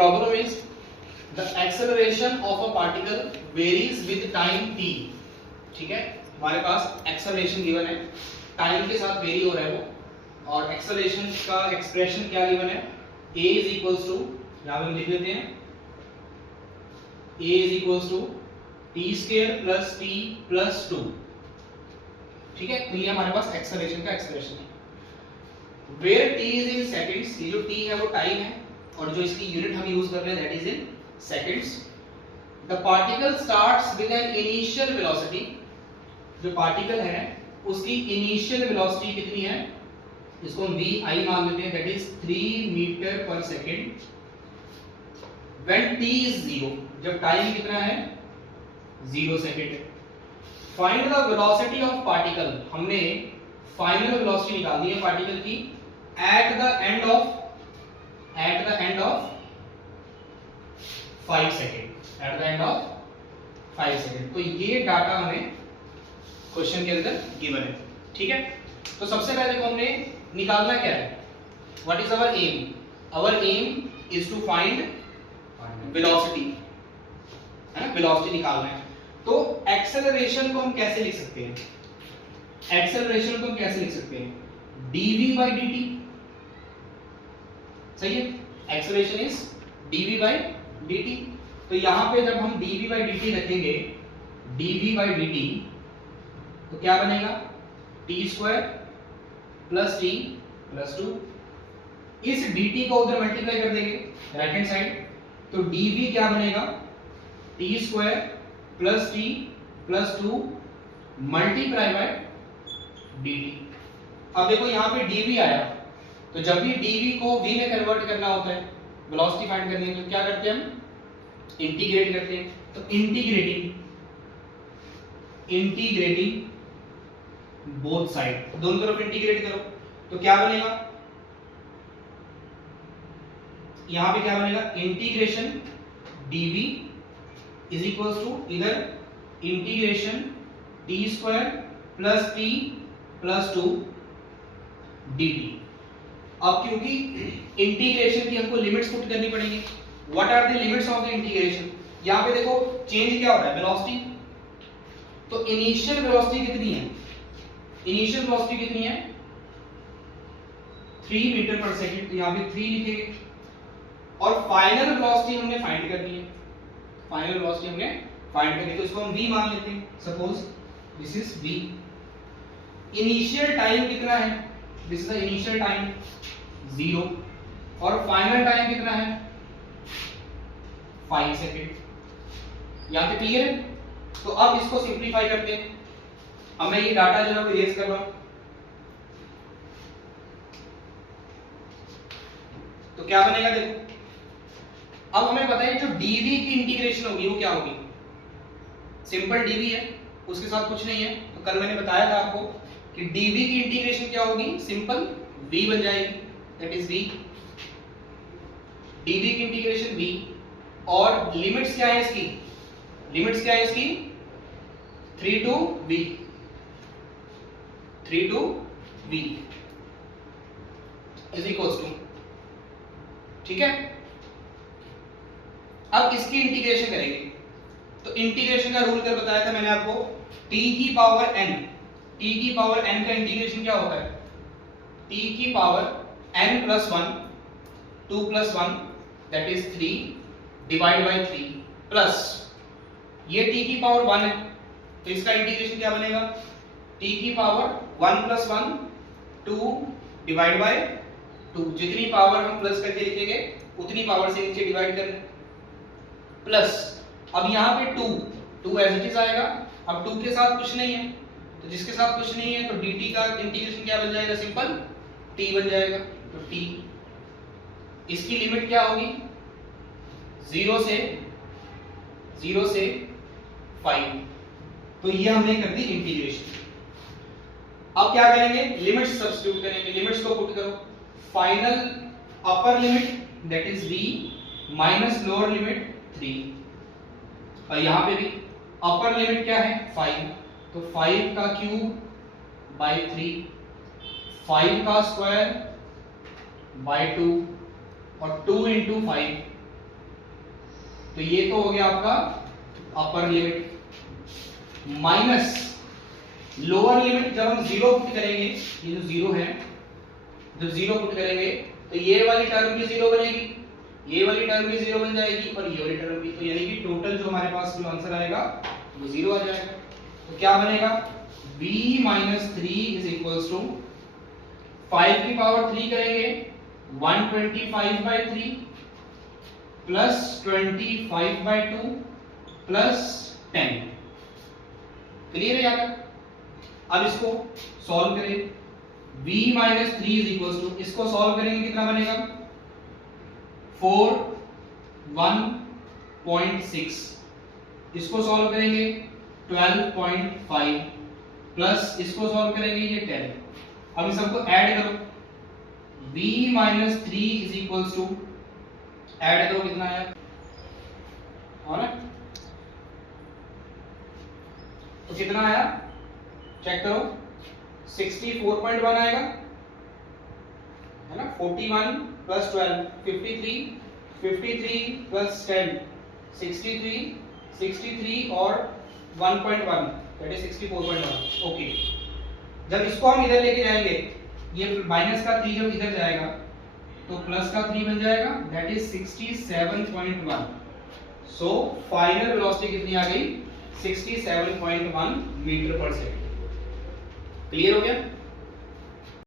Problem is the acceleration of a particle varies with time t। ठीक है, हमारे पास एक्सेलरेशन गिवन है, टाइम के साथ वेरी हो रहा है वो, और एक्सेलरेशन का एक्सप्रेशन क्या गिवन है, a इज इक्वल्स टू, यहां पे हम लिख लेते हैं a is equals to T square plus T plus 2। ठीक है, तो ये हमारे पास एक्सेलरेशन का एक्सप्रेशन है। Where t is in seconds, ये जो t है वो टाइम है, और जो इसकी यूनिट हम यूज कर रहे हैं that is in seconds. The particle starts with an initial velocity, जो पार्टिकल है उसकी इनिशियल वेलोसिटी कितनी है, इसको हम vi मान लेते हैं, दैट इज 3 मीटर पर सेकंड। व्हेन t इज 0, जब टाइम कितना है 0 सेकंड है। Find the velocity of particle, हमने फाइनल वेलोसिटी निकालनी है पार्टिकल की at the end of 5 second, at the end of 5 second. तो ये डाटा हमें क्वेश्चन के अंदर गिवन है। ठीक है, तो सबसे पहले को हमने निकालना क्या है, what is our aim, our aim is to find velocity, है ना, वेलोसिटी निकालना है। तो एक्सेलरेशन को हम कैसे लिख सकते हैं, एक्सेलरेशन को हम कैसे लिख सकते हैं, dv by dt, सही है, acceleration is dv by dt। तो यहां पे जब हम dv by dt रखेंगे, dv by dt, तो क्या बनेगा, t square plus t plus 2। इस dt को उधर मल्टीप्लाई कर देंगे राइट हैंड साइड, तो dv क्या बनेगा, t square plus t plus 2 multiply by dt। अब देखो यहाँ पे dv आया, तो जब भी dv को v में कन्वर्ट करना होता है, वेलोसिटी फाइंड करनी है, तो क्या करते हैं हम, इंटीग्रेट करते हैं। तो इंटीग्रेटिंग बोथ साइड, दोनों तरफ इंटीग्रेट करो, तो क्या बनेगा, यहां पे क्या बनेगा, integration dv is equals to इधर integration t square plus t plus 2 dt। अब क्योंकि इंटीग्रेशन की हमको लिमिट्स पुट करनी पड़ेगी, what are the limits of the integration. यहां पे देखो चेंज क्या हो रहा है, वेलोसिटी, तो इनिशियल वेलोसिटी कितनी है, इनिशियल वेलोसिटी कितनी है 3 मीटर पर सेकंड, यहां पे 3 लिखेंगे, और फाइनल वेलोसिटी हमने फाइंड करनी है, फाइनल वेलोसिटी हमने फाइंड करनी है, तो इसको हम v मान लेते हैं, suppose this is v। Initial time कितना है, this is the initial time 0, और फाइनल टाइम कितना है 5 सेकंड। यहां पे क्लियर है, तो अब इसको सिंपलीफाई करते हैं। अब मैं ये डाटा जो है इरेज कर रहा हूं, तो क्या बनेगा देखो, अब हमें पता है जो dv की इंटीग्रेशन होगी वो क्या होगी, सिंपल dv है, उसके साथ कुछ नहीं है। तो कल मैंने बताया था आपको कि dv की इंटीग्रेशन क्या होगी, सिंपल v बन जाएगी, दैट इज v, dv की इंटीग्रेशन v, और लिमिट्स क्या है इसकी, लिमिट्स क्या है इसकी 3 to v, 3 to v is equals to, ठीक है। अब इसकी इंटीग्रेशन करेंगे, तो इंटीग्रेशन का रूल कर बताया था मैंने आपको, t की पावर n, t की पावर n का इंटीग्रेशन क्या होता है, t की power n plus 1, 2 plus 1 that is 3 divide by 3 plus ये t की पावर 1 है, तो इसका इंटीग्रेशन क्या बनेगा, t की पावर 1 प्लस 1 2 डिवाइड बाय 2, जितनी पावर हम प्लस करके लिखेंगे उतनी पावर से नीचे डिवाइड करना, प्लस अब यहाँ पे 2 एज इट इज आएगा। अब 2 के साथ कुछ नहीं है, तो जिसके साथ कुछ नहीं है तो dt का इंटीग्रेशन क्या बन जाएगा, सिंपल t बन जाएगा। तो t, इसकी लिमिट क्या होगी 0 से 5, तो ये हमने कर दी इंटीग्रेशन। अब क्या करेंगे, लिमिट्स सब्स्टिट्यूट करेंगे, लिमिट्स को पुट करो, final upper limit that is v minus lower limit 3, और यहां पे भी अपर लिमिट क्या है 5, तो 5 का क्यूब बाय 3, 5 का स्क्वायर बाय 2, और 2 into 5 तो ये तो हो गया आपका upper limit, minus lower limit जब हम जीरो पुट करेंगे, ये जो जीरो है, जब जीरो पुट करेंगे तो ये वाली टर्म भी जीरो बनेगी, ये वाली टर्म भी जीरो बन जाएगी और ये वाली टर्म भी, तो यानी कि टोटल जो हमारे पास जो आंसर आएगा वो जीरो आ जाएगा। तो क्या बनेगा, b minus 3 is equals to 5 की पावर 3 करेंगे 125/3 प्लस 25/2 प्लस 10। क्लियर है यहाँ तक? अब इसको सॉल्व करें, b minus 3 is equals to, इसको सॉल्व करेंगे कितना बनेगा 4 1.6, इसको सॉल्व करेंगे 12.5 प्लस इसको सॉल्व करेंगे ये 10। अब इन सबको ऐड करो, b minus 3 is equals to, add करो कितना है, और तो कितना आया चेक करो, 64.1 आएगा है ना, 41 प्लस 12 53, 53 प्लस 10 63 और 1.1 दैट इज 64.1। ओके, जब इसको हम इधर लेके जाएंगे, ये माइनस का 3 जब इधर जाएगा तो प्लस का 3 बन जाएगा that is 67.1। So final velocity कितनी आ गई 67.1 मीटर पर सेकंड। क्लियर हो गया?